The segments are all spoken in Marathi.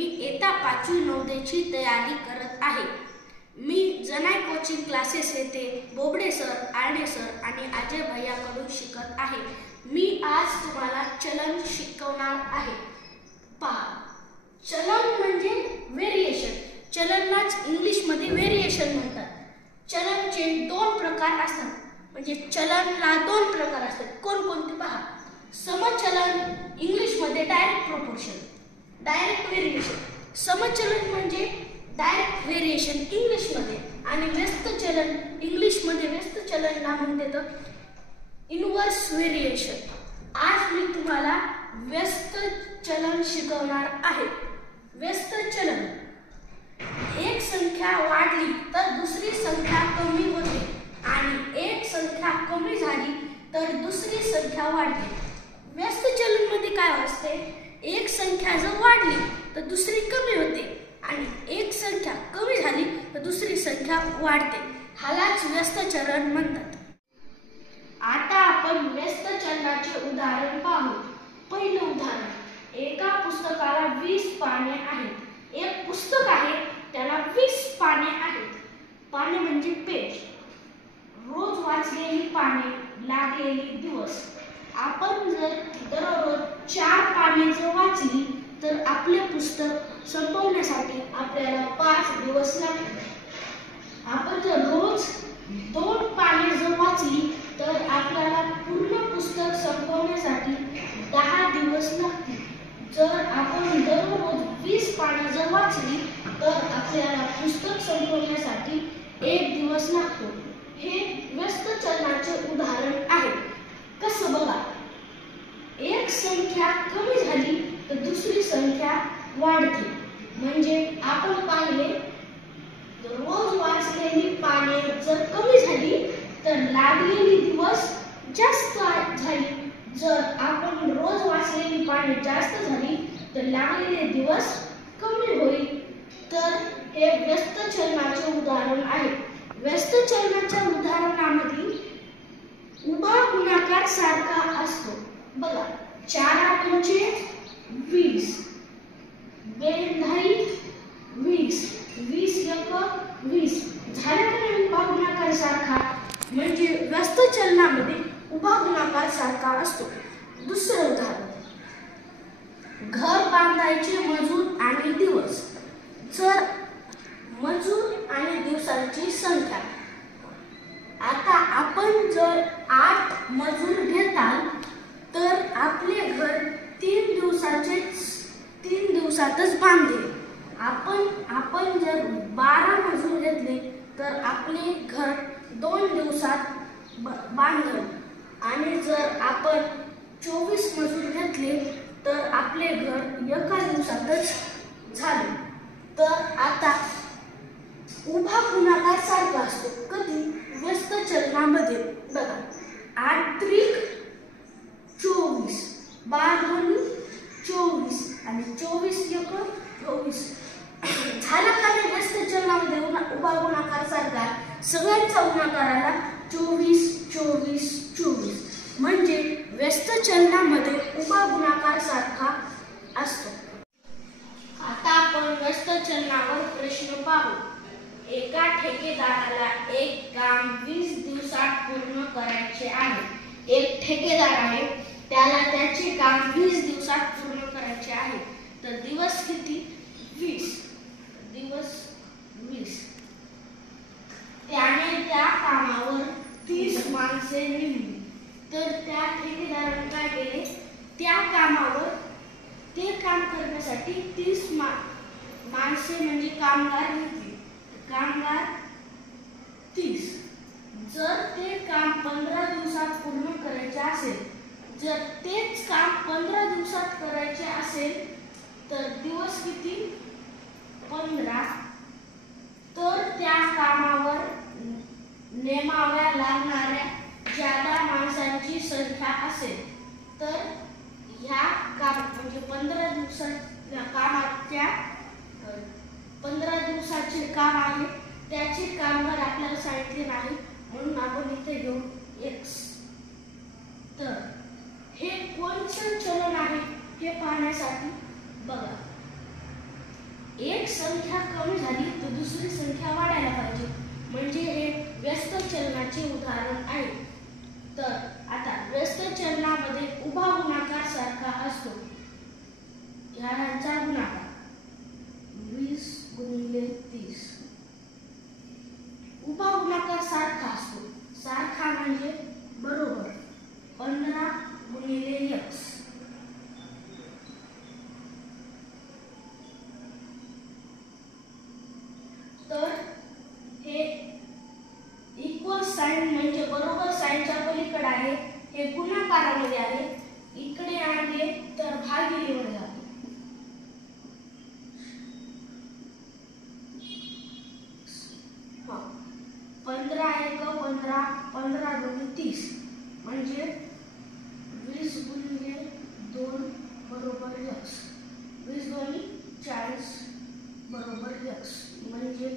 मी इयत्ता 5वी नवोदयची तयारी करत आहे। मी जनाई कोचिंग क्लासेस येथे बोबडे सर, आरडे सर आणि अजय भैयाकडून शिकत आहे। मी आज तुम्हाला चलन शिकवणार आहे। पहा, चलन म्हणजे व्हेरिएशन। चलनाच इंग्लिश मध्ये व्हेरिएशन म्हणतात। चलनचे दोन प्रकार असतात, म्हणजे चलनला दोन प्रकार असतात। कोणकोणते पहा, समचलन इंग्लिश मध्ये डायरेक्ट प्रोपोर्शन, डायरेक्ट व्हेरिएशन। समचलन म्हणजे डायरेक्ट व्हेरिएशन इंग्लिश मध्ये, आणि व्यस्त चलन इंग्लिश मध्ये व्यस्त चलनला म्हणतात इनव्हर्स व्हेरिएशन। आज मी तुम्हाला व्यस्त चलन शिकवणार आहे। व्यस्त चलन, एक संख्या वाढली तर दुसरी संख्या कमी होते आणि एक संख्या कमी झाली तर दुसरी संख्या वाढते। व्यस्त चलन मध्ये काय असते, एक संख्या जर वाढली तर दुसरी कमी होते आणि एक संख्या कमी झाली तर दुसरी संख्या वाढते। ह्यालाच व्यस्त चलन म्हणतात। आता आपण व्यस्त चलनाचे उदाहरण पाहू। पहिलं उदाहरण, एका पुस्तकाला 20 पाने आहेत। एक पुस्तक आहे, त्याला 20 पाने आहेत। पाने म्हणजे पेज। रोज वाचलेली पाने, लागलेली दिवस। आपण जर दररोज 4 पाने जर वाचली तर आपले पुस्तक संपवण्यासाठी आपल्याला 5 दिवस लागतील। आपण जर रोज 2 पाने जर वाचली तर आपल्याला पूर्ण पुस्तक संपवण्यासाठी 10 दिवस लागतील। जर आपण दररोज 20 पाने जर वाचली तर आपल्याला पुस्तक संपवण्यासाठी 1 दिवस लागतो। हे व्यस्त चलनाचे उदाहरण आहे। कसं बघा, एक संख्या कमी झाली तर दुसरी संख्या वाढते। म्हणजे आपण पाहिले, रोज वाचलेली पाने जर कमी झाली तर लागलेली दिवस जास्त झाली। जर आपण रोज वाचलेली पाने जास्त झाली तर लागलेले दिवस कमी होईल। तर हे व्यस्त चलनाचे उदाहरण आहे। व्यस्त चलनाच्या उदाहरणामध्ये उभा गुणाकार सारखा असतो। बघा, 4 पंचे 20, 2 धाई 20, 20 एक 20 झाला की उभा गुणाकार सारखा, म्हणजे व्यस्त चलनामध्ये उभा गुणाकार सारखा असतो। दुसरं उदाहरण, घर बांधायचे मजूर आणि दिवस। जर मजूर आणि दिवसांची संख्या, आता आपण जर 8 मजूर घेताल तर आपले घर 3 दिवसातच बांधेल। आपण जर 12 मजूर घेतले तर आपले घर 2 दिवसात बांधेल, आणि जर आपण 24 मजूर घेतले तर आपले घर 1 दिवसातच झाले। तर आता उभा गुणाकार सारखा असतो कधी, व्यस्त चलनामध्ये। बघा, 8 त्रिक 24, 12 24 आणि 24 एक 24 झाला का नाही। व्यस्त चलनामध्ये उभा गुणाकार सारखा, सगळ्यांचा गुणाकाराला 24 24 24, म्हणजे व्यस्त चलनामध्ये उभा गुणाकार सारखा असतो। आता आपण व्यस्त चलनावर प्रश्न पाहू। एका ठेकेदाराला एक काम 20 दिवसात पूर्ण करायचे आहे। एक ठेकेदार आहे, त्याला त्याचे काम 20 दिवसात पूर्ण करायचे आहे। तर दिवस किती, 20 दिवस 20। त्याने त्या कामावर 30 माणसे नेमली। तर त्या ठेकेदाराने काय केले, त्या कामावर ते काम करण्यासाठी 30 माणसे म्हणजे कामगार नेमले। कामगार 30। जर ते काम 15 दिवसात पूर्ण करायचे असेल, जर तेच काम 15 दिवसात करायचे असेल तर दिवस किती, 15। तर त्या कामावर नेमाव्या लागणाऱ्या ज्यादा माणसांची संख्या असेल, तर ह्या काम म्हणजे 15 दिवसाच्या कामाच्या 15 दिवसाचे काम आहे, त्याचे कामगार आपल्याला सांगितले नाही, म्हणून आपण इथे घेऊ x। तर हे कोणतं चलन आहे हे पाहण्यासाठी बघा, एक संख्या कमी झाली तर दुसरी संख्या वाढायला पाहिजे, म्हणजे हे व्यस्त चलनाचे उदाहरण आहे. तर आता व्यस्त चलनामध्ये उभा गुणाकार सारखा असतो. ह्यांचा गुणाकार 20 गुणिले 30. उभा गुणाकार सारखा असतो. सारखा म्हणजे बरोबर 15 गुणिले x. तर हे इक्वल साइन म्हणजे बरोबर साइनच्या पलीकडे आहे. हे गुणाकारामध्ये आहे. इकडे आणले तर भागिलेवर जाते. 15 एक 15, 15 दोन्ही 30, म्हणजे 20 गुणिले 2 बरोबर x. 20 दोन्ही 40 बरोबर x, म्हणजे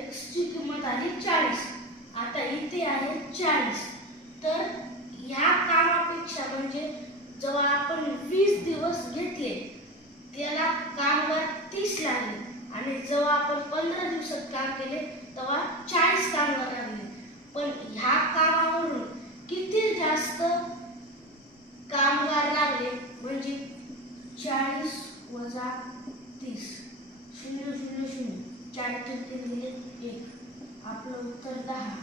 x ची किंमत आली 40. आता इथे आहे 40. तर ह्या कामापेक्षा म्हणजे जेव्हा आपण 20 दिवस घेतले त्याला कामगार 30 लागले, आणि जेव्हा आपण 15 दिवसात काम केले तेव्हा 40 कामगार लागले. पण ह्या कामावरून किती जास्त कामगार लागले, म्हणजे 40 वजा 30, 0 0 0, 4 दिले 1, आपलं उत्तर 10.